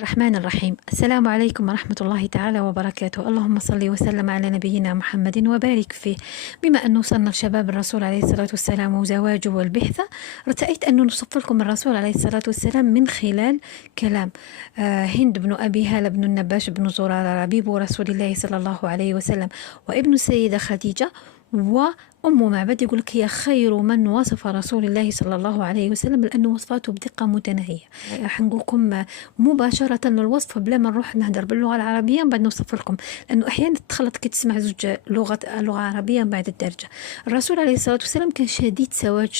الرحمن الرحيم. السلام عليكم ورحمة الله تعالى وبركاته. اللهم صل وسلم على نبينا محمد وبارك فيه. بما أن وصلنا لشباب الرسول عليه الصلاة والسلام وزواجه والبعثة، ارتأيت أن نصف لكم الرسول عليه الصلاة والسلام من خلال كلام هند بن أبي هالة بن النباش بن زرارة ربيب رسول الله صلى الله عليه وسلم وابن السيدة خديجة وأم معبد. يقول لك هي خير من وصف رسول الله صلى الله عليه وسلم، لأنه وصفاته بدقة متناهية. راح نقول لكم مباشرة الوصف بلا ما نروح نهدر باللغة العربية بعد نوصف لكم، لأنه أحيانا تخلط كي تسمع زوج لغة عربية بعد الدرجة. الرسول عليه الصلاة والسلام كان شديد سواد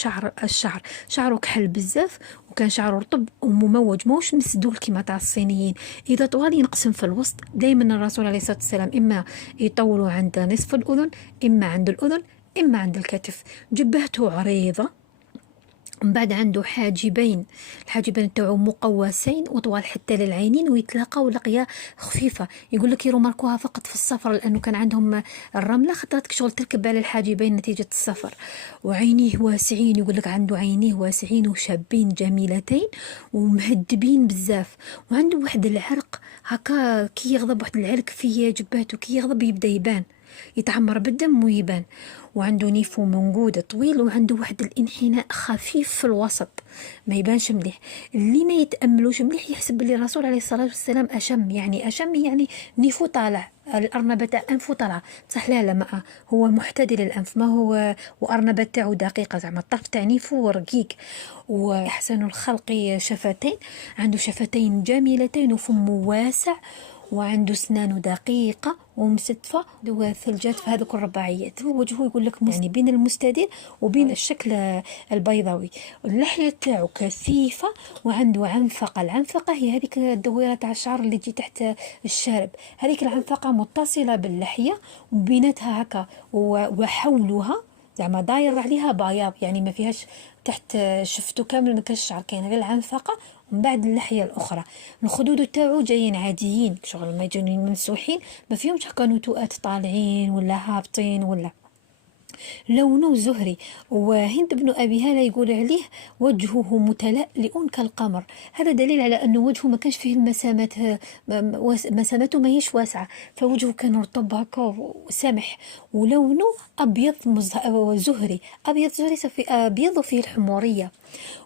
شعره كحل بزاف، وكان شعره رطب ومموج موش مسدول كما تاع الصينيين. إذا طوال ينقسم في الوسط. دائما الرسول عليه الصلاة والسلام إما يطولوا عند نصف الأذن، إما عند الأذن، إما عند الكتف. جبهته عريضة، من بعد عنده الحاجبين تاعو مقوسين وطوال حتى للعينين ويتلاقاو لقيا خفيفة. يقول لك يرمركوها فقط في السفر، لأنه كان عندهم الرملة خطرتك شغل تركب على الحاجبين نتيجة السفر. وعينيه واسعين، يقول لك عنده عينيه واسعين وشابين جميلتين ومهدبين بزاف. وعنده واحد العرق هكا كي يغضب، واحد العرق في جبهته كي يغضب يبدأ يبان، يتعمر بالدم ويبان. وعنده نيفو منقود طويل، وعنده واحد الانحناء خفيف في الوسط ما يبانش مليح. اللي ما يتأملوش مليح يحسب بلي الرسول عليه الصلاة والسلام أشم، يعني نيفو طالع، الأرنبة تاع أنفه طالعة، صح؟ لا ما هو معتدل الأنف، ما هو وأرنبة تاعو دقيقة، زعما الطرف تاع نيفو رقيق. وأحسن الخلق شفتين، عنده شفتين جميلتين وفم واسع، وعنده سنانه دقيقة ومستفة وثلجات في هذوك الرباعيات. وجهه يقول لك يعني بين المستدير وبين الشكل البيضاوي. اللحية تاعو كثيفة، وعنده عنفقة. العنفقة هي هذيك الدويرة تاع الشعر اللي تجي تحت الشارب، هذيك العنفقة متصلة باللحية وبيناتها هكا وحولها زعما داير عليها بياض، يعني ما فيهاش تحت شفتو كامل ما كاش شعر، كاين غير العنفقة ومن بعد اللحية الأخرى. الخدود تاعو جايين عاديين، شغل ما يجوني ممسوحين، ما فيهمش هكا نتوءات طالعين ولا هابطين ولا. لونه زهري. وهند بن أبي هالة يقول عليه وجهه متلألئ كالقمر. هذا دليل على أنه وجهه ما كانش فيه المسامات، مسامته ما هيش واسعة، فوجهه كان رطب هكا وسمح. ولونه أبيض زهري، أبيض زهري أبيض فيه الحمورية.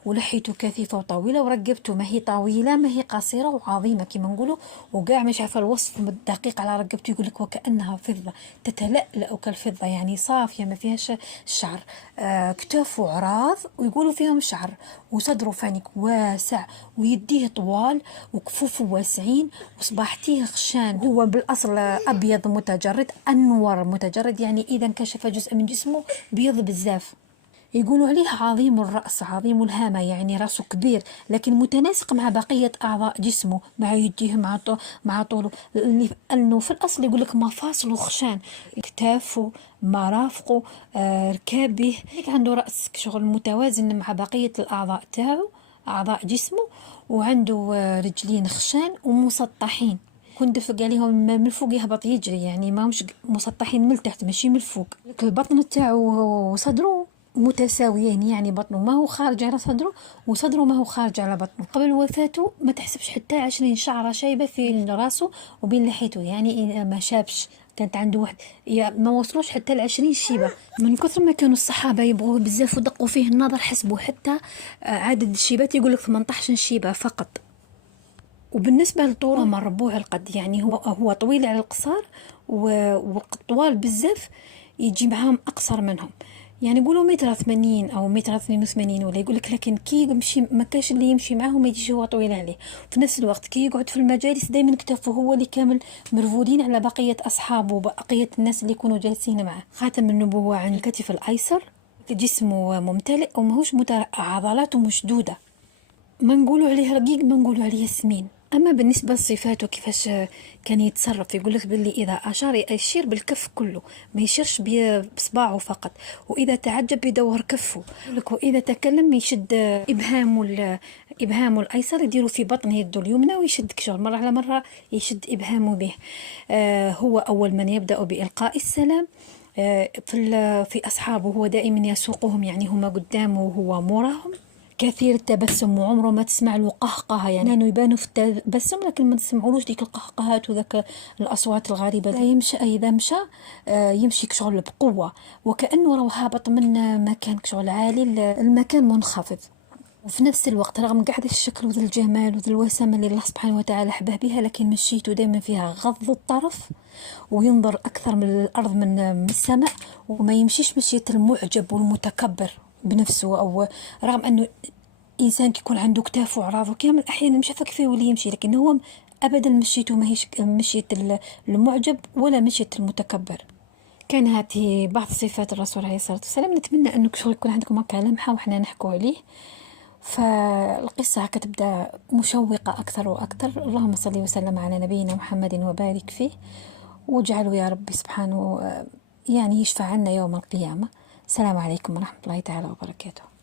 ولحيته كثيفة وطويلة، ورقبته ما هي طويلة ما هي قصيرة وعظيمة كما نقولوا، وقاع مش عارفة الوصف الدقيق على رقبته. يقول لك وكأنها فضة تتلألأ كالفضة، يعني صافية ما فيهاش الشعر. كتافه عراض ويقولوا فيهم شعر، وصدره فانيك واسع، ويديه طوال، وكفوفه واسعين، وصباحتيه خشان. هو بالأصل أبيض متجرد، أنور متجرد، يعني إذا انكشف جزء من جسمه بيض بزاف. يقولوا عليه عظيم الرأس عظيم الهامة، يعني رأسه كبير لكن متناسق مع بقية أعضاء جسمه، مع يديه مع طوله، لأنه في الأصل يقول لك مفاصله خشان، كتافه مرافقه ركابه، عنده رأس شغل متوازن مع بقية الأعضاء تاعو، أعضاء جسمه. وعنده رجلين خشان ومسطحين، كنت دفق عليهم من الفوق يهبط يجري، يعني ما مش مسطحين من تحت ماشي من الفوق. البطن تاعو وصدره متساويين، يعني بطنه ما هو خارج على صدره وصدره ما هو خارج على بطنه. قبل وفاته ما تحسبش حتى 20 شعرة شايبة في راسه وبين لحيته، يعني ما شابش، كانت عنده واحد ما وصلوش حتى 20 شيبة. من كثر ما كانوا الصحابة يبغوه بزاف ودقوا فيه النظر، حسبوا حتى عدد الشيبات يقول لك 18 شيبة فقط. وبالنسبة لطوله ما ربوه القد، يعني هو طويل على القصار، والطوال بزاف يجي معهم أقصر منهم، يعني يقولوا 180 أو 182 ولا يقول لك. لكن كي يمشي ما كاش اللي يمشي معه ما يجيش هو طويل عليه. في نفس الوقت كي يقعد في المجالس دائما كتافه هو اللي كامل مرفودين على بقية أصحابه وبقية الناس اللي يكونوا جالسين معه. خاتم النبوة عن الكتف الأيسر، جسمه ممتلئ وماهوش عضلاته مشدودة، ما نقولوا عليه رقيق ما نقولوا عليه سمين. أما بالنسبة لصفاته كيفاش كان يتصرف، يقول لك باللي إذا أشار يشير بالكف كله، ما يشيرش بصباعه فقط، وإذا تعجب يدور كفه. وإذا تكلم يشد إبهامه الأيسر يديره في بطن يده اليمنى ويشد كشغل مرة على مرة يشد إبهامه به. هو أول من يبدأ بإلقاء السلام. في أصحابه هو دائما يسوقهم، يعني هما قدامه وهو موراهم. كثير التبسم وعمره ما تسمع له قهقهة، يعني انه يبانوا في التبسم لكن ما تسمعولوش ديك القهقهات وذاك الاصوات الغريبه. اذا مشى يمشي كشغل بقوه، وكانه راه هابط من مكان كشغل عالي المكان منخفض. وفي نفس الوقت رغم قاعد الشكل وذا الجمال وذا الوسامة اللي الله سبحانه وتعالى حبه بها، لكن مشيته دائما فيها غض الطرف وينظر أكثر من الأرض من السماء، وما يمشيش مشية المعجب والمتكبر بنفسه. أو رغم أنه إنسان يكون عنده كتاف وعراض كامل أحيانا مش عارفة كيف ولي يمشي، لكن هو أبدا مشيته ما هيش مشية المعجب ولا مشية المتكبر. كان هذه بعض صفات الرسول عليه الصلاة والسلام. نتمنى أنه يكون عندكم هكا لمحة وإحنا نحكوا عليه، فالقصة هكا تبدأ مشوقة أكثر وأكثر. اللهم صل وسلم على نبينا محمد وبارك فيه، واجعله يا ربي سبحانه يعني يشفع عنا يوم القيامة. السلام عليكم ورحمة الله تعالى وبركاته.